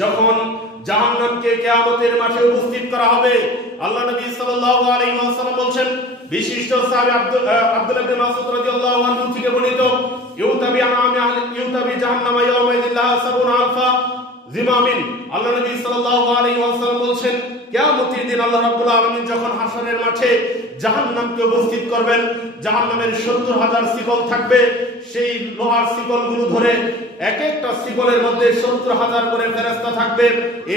যখন জাহান্নামকে কিয়ামতের মাঠে উপস্থিত করা হবে, আল্লাহ নবী সাল্লাল্লাহু আলাইহি ওয়াসাল্লাম বলছেন, বিশিষ্ট সাহাবী আব্দুল আব্দুল্লাহ ইবনে মাসউদ রাদিয়াল্লাহু আনহু থেকে বর্ণিত, ইউতাবি আনামি আহলি, ইউতাবি জাহান্নাম ইয়াউমাইদিল্লাহ সাবুনা আলফা জিমামিন। আল্লাহ নবী সাল্লাল্লাহু আলাইহি ওয়াসাল্লাম বলছেন, কিয়ামতের দিন আল্লাহ রাব্বুল আলামিন যখন হাসরের মাঠে জাহান্নামকে উপস্থিত করবেন, জাহান্নামের 70 হাজার শিকল থাকবে সেই লোহার শিকলগুলো ধরে এক একটা শিকলের মধ্যে 70 হাজার করে ফেরাস্তা থাকবে।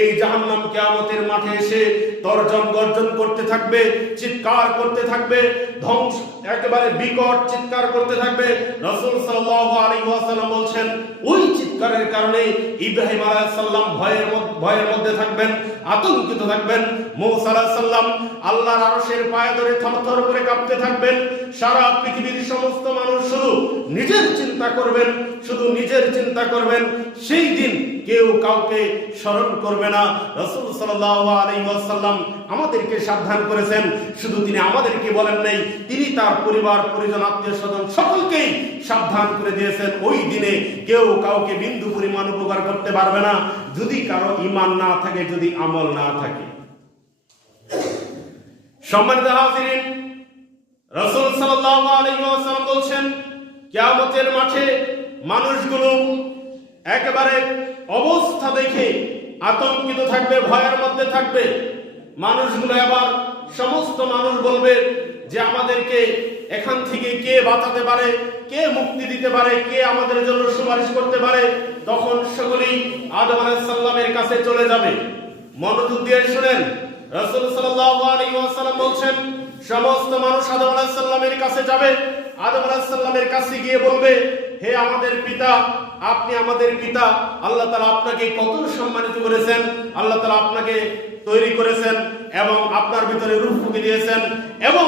এই জাহান্নাম কেয়ামতের মাঠে এসে তর্জন গর্জন করতে থাকবে, চিৎকার করতে থাকবে, ধ্বংস, একেবারে বিকট চিৎকার করতে থাকবে। রাসূল সাল্লাল্লাহু আলাইহি ওয়াসাল্লাম বলছেন, ওই চিৎকারের কারণে ইব্রাহিম আলাইহিস সালাম ভয়ের ভয়ের মধ্যে থাকবেন, আতঙ্কিত থাকবেন। মূসা আলাইহিস সালাম আল্লাহর আরশের পায়ে ধরে থরথর করে কাঁপতে থাকবেন। সারা পৃথিবীর সমস্ত মানুষ শুধু নিজের চিন্তা করবেন, শুধু নিজের চিন্তা করবেন। সেই দিন কেউ কাউকে স্মরণ করবে না। রাসূল ওয়াসাল্লাম আমাদেরকে সাবধান করেছেন। শুধু তিনি আমাদেরকে বলেন নাই, তিনি তার পরিবার, পরিজন আত্মীয় স্বজন সকলকেই সাবধান করে দিয়েছেন। ওই দিনে কেউ কাউকে বিন্দু পরিমাণ উপকার করতে পারবে না। যদি কারও ঈমান না থাকে, যদি আমল না থাকে। সম্মানিত হাজিরিন, রাসূল ওয়াসাল্লাম বলছেন, কিয়ামতের মাঠে মানুষগুলো একেবারে অবস্থা দেখে আতঙ্কিত থাকবে, ভয়ের মধ্যে থাকবে। মানুষগুলো আবার সমস্ত মানুষ বলবে যে আমাদেরকে এখান থেকে কে বাঁচাতে পারে, কে মুক্তি দিতে পারে, কে আমাদের জন্য সুপারিশ করতে পারে, তখন সেগুলি আদম আলাইহিস কাছে চলে যাবে। মনোযোগ দিয়ে শুনেন, রাসূল ওয়াসাল্লাম বলছেন, সমস্ত মানুষ আদম কাছে যাবে, আদম কাছে গিয়ে বলবে হে আমাদের পিতা, আপনি আমাদের পিতা। আল্লাহ তাআলা আপনাকে কত সম্মানিত করেছেন, আল্লাহ তাআলা আপনাকে তৈরি করেছেন এবং আপনার ভিতরে রূহ ফুঁকে দিয়েছেন এবং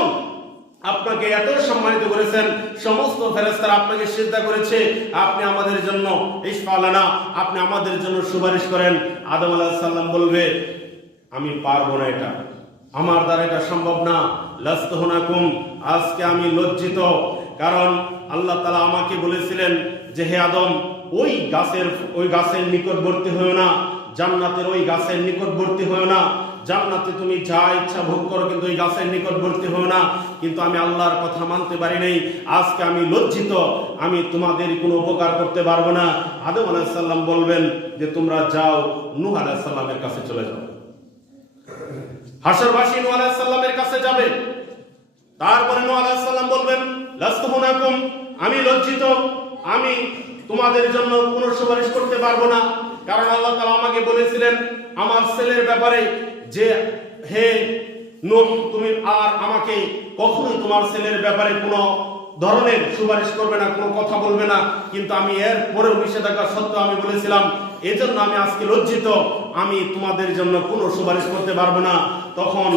আপনাকে এত সম্মানিত করেছেন, সমস্ত ফেরেস্তারা আপনাকে সিদ্ধা করেছে, আপনি আমাদের জন্য ইসফালানা আপনি আমাদের জন্য সুপারিশ করেন। আদম আলাইহিস সাল্লাম বলবে, আমি পারব না এটা। আমার দ্বারা এটা সম্ভব না। লাস্ত হুনাকুম, আজকে আমি লজ্জিত। কারণ আল্লাহ তালা আমাকে বলেছিলেন যে, হে আদম, ওই গাছের ওই গাছের নিকটবর্তী হয়েও না, জান্নাতের ওই গাছের নিকটবর্তী হয়েও না। জান্নাতে তুমি যা ইচ্ছা ভোগ করো, কিন্তু ওই গাছের নিকটবর্তী হও না। কিন্তু আমি আল্লাহর কথা মানতে পারি নাই। আজকে আমি লজ্জিত। আমি তোমাদের কোনো উপকার করতে পারব না। আদম আলাইহিস সালাম বলবেন যে, তোমরা যাও, নূহ আলাইহিস সালামের কাছে চলে যাও। হাসরবাসী নূহ আলাইহিস সালামের কাছে যাবে। তারপরে নূহ আলাইহিস সালাম বলবেন লাস্তু মুনাকুম আমি লজ্জিত, আমি তোমাদের জন্য কোনো সুপারিশ করতে পারব না। কারণ আল্লাহ তাআলা আমাকে বলেছিলেন, আমার ছেলের ব্যাপারে যে, হে নূহ, তুমি আর আমাকে কখনোই তোমার ছেলের ব্যাপারে কোনো ধরনের সুপারিশ করবে না, কোনো কথা বলবে না। কিন্তু আমি এর পরেও নিষেধাজ্ঞা সত্ত্বেও আমি বলেছিলাম, এজন্য আমি আজকে লজ্জিত, আমি তোমাদের জন্য কোনো সুপারিশ করতে পারব না। তখন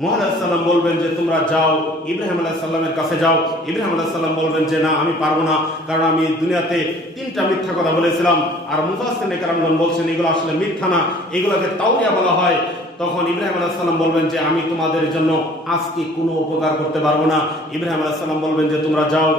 সাল্লাম বলবেন যে, তোমরা যাও, ইব্রাহিম আলাহ সাল্লামের কাছে যাও। ইব্রাহিম আলাহ সাল্লাম বলবেন যে, না, আমি পারব না, কারণ আমি দুনিয়াতে তিনটা মিথ্যা কথা বলেছিলাম। আর মুফাসিন কারামগণ বলছেন, এগুলো আসলে মিথ্যা না, এগুলোকে তাওরিয়া বলা হয়। তখন ইব্রাহিম আলাহ সাল্লাম বলবেন যে, আমি তোমাদের জন্য আজকে কোনো উপকার করতে পারব না। ইব্রাহিম আলাহ সাল্লাম বলবেন যে, তোমরা যাও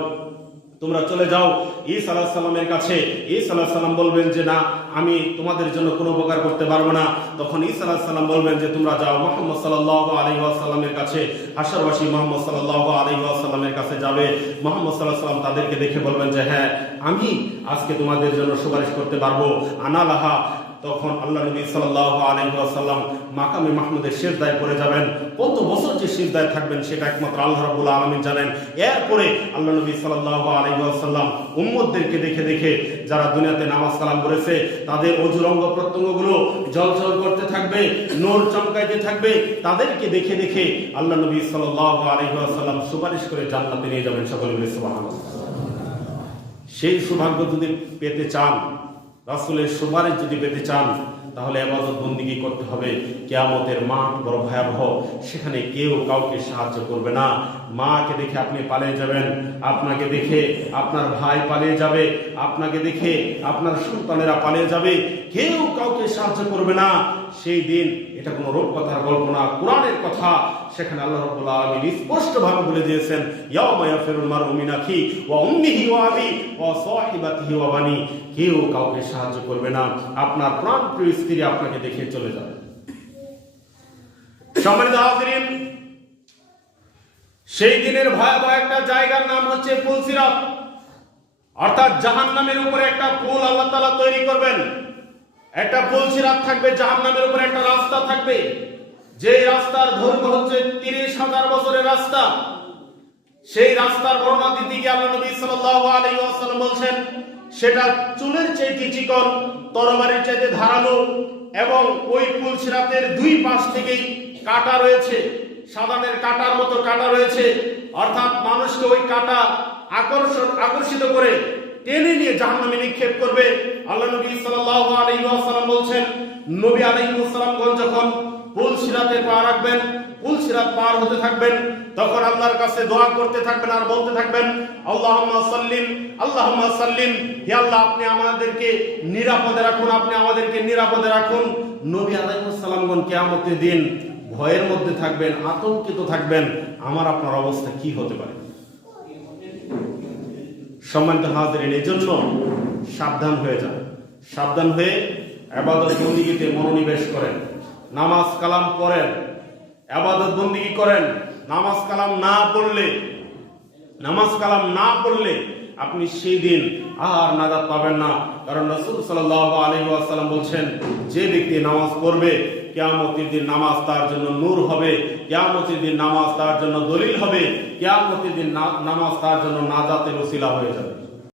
তোমরা চলে যাও। ইস আলাহ সাল্লামের কাছে। ইস আলাহ সাল্লাম বলবেন যে, না, আমি তোমাদের জন্য কোনো উপকার করতে পারব না। তখন ইস আলাহ সাল্লাম বলবেন যে, তোমরা যাও মোহাম্মদ সাল্লাহ আলী সাল্লামের কাছে আশারবাসী মোহাম্মদ সাল্লাহ আলী সাল্লামের কাছে যাবে। মোহাম্মদ সাল্লাহ সাল্লাম তাদেরকে দেখে বলবেন যে হ্যাঁ আমি আজকে তোমাদের জন্য সুপারিশ করতে পারব। আনালাহা তখন আল্লাহ নবী সাল্লাহ আলহিহাসাল্লাম মাকামে মাহমুদের শেষদায় পড়ে যাবেন। কত বছর যে শেষদায় থাকবেন সেটা একমাত্র আল্লাহ রাবুল আলমিন জানেন। এরপরে আল্লাহ নবী সাল্লাহ আলহিহাসাল্লাম উম্মদদেরকে দেখে দেখে যারা দুনিয়াতে নামাজ কালাম করেছে তাদের অজুরঙ্গ প্রত্যঙ্গগুলো জল জল করতে থাকবে, নোর চমকাইতে থাকবে। তাদেরকে দেখে দেখে আল্লাহ নবী সাল্লাহ আলহিহাসাল্লাম সুপারিশ করে জান্নাতে নিয়ে যাবেন সকলে সেই সৌভাগ্য যদি পেতে চান রাসুলের সুপারিশ যদি পেতে চান, তাহলে আবাদত বন্দিগি করতে হবে। কেয়ামতের মাঠ বড় ভয়াবহ। সেখানে কেউ কাউকে সাহায্য করবে না। মাকে দেখে আপনি পালিয়ে যাবেন। আপনাকে দেখে আপনার ভাই পালিয়ে যাবে। আপনাকে দেখে আপনার সন্তানেরা পালিয়ে যাবে। কেউ কাউকে সাহায্য করবে না। সেই দিন, এটা কোনো রূপ কথার গল্প না, কোরআনের কথা, সেখানে আল্লাহ রাব্বুল আলামিন স্পষ্ট ভাবে বলে দিয়েছেন, ইয়াউমা ইয়াফিরুল মারউ মিন আখি ওয়া উম্মিহি ওয়া আবি ওয়া সাহিবাতিহি ওয়া বানি। কেউ কাউকে সাহায্য করবে না। আপনার প্রাণপ্রিয় স্ত্রী আপনাকে দেখে চলে যাবে। সম্মানিত সেই দিনের ভয়াবহ একটা জায়গার নাম হচ্ছে ফুলসিরাত। অর্থাৎ জাহান নামের উপরে একটা পুল আল্লাহ তালা তৈরি করবেন। একটা ফুলসিরাত থাকবে জাহান নামের উপরে একটা রাস্তা থাকবে। যে রাস্তার দৈর্ঘ্য হচ্ছে তিরিশ হাজার বছরের রাস্তা। সেই রাস্তার বর্ণনা দিতে গিয়ে আল্লাহ নবী সাল্লাল্লাহু আলাইহি ওয়াসাল্লাম বলছেন, সেটা চুলের চাইতে চিকন, তরবারির চাইতে ধারালো এবং ওই ফুলসিরাতের দুই পাশ থেকেই কাটা রয়েছে। সাধারণের কাটার মতো কাটা রয়েছে। অর্থাৎ মানুষকে ওই কাটা আকর্ষণ, আকর্ষিত করে টেনে নিয়ে জাহান্নামে নিক্ষেপ করবে। আল্লাহ নবী সাল্লাল্লাহু আলাইহি ওয়াসাল্লাম বলছেন, নবী আলাইহিস সালাম যখন পুল সিরাতে পা রাখবেন পুল সিরাত পার হতে থাকবেন, তখন আল্লাহর কাছে দোয়া করতে থাকবেন আর বলতে থাকবেন, আল্লাহুম্মা সাল্লিম আল্লাহুম্মা সাল্লিম, হে আল্লাহ, আপনি আমাদেরকে নিরাপদে রাখুন, আপনি আমাদেরকে নিরাপদে রাখুন। নবী আলাইহিস সালামগণ কিয়ামতের দিন ভয়ের মধ্যে থাকবেন, আতঙ্কিত থাকবেন, আমার আপনার অবস্থা কি হতে পারে? সম্মানিত হাজিরিন, এই জন্য সাবধান হয়ে যান। সাবধান হয়ে আবাদত বন্দিগিতে মনোনিবেশ করেন। নামাজ কালাম পড়েন। আবাদত বন্দিগি করেন। নামাজ কালাম না পড়লে, নামাজ কালাম না পড়লে আপনি সেই দিন আর নাজাত পাবেন না। কারণ রসুল সাল্লাহ আলহি আসাল্লাম বলছেন, যে ব্যক্তি নামাজ পড়বে কেয়ামতির দিন নামাজ তার জন্য নূর হবে, কেয়ামতির দিন নামাজ তার জন্য দলিল হবে, কেয়ামতির দিন নামাজ তার জন্য নাজাতের ওসিলা হয়ে যাবে।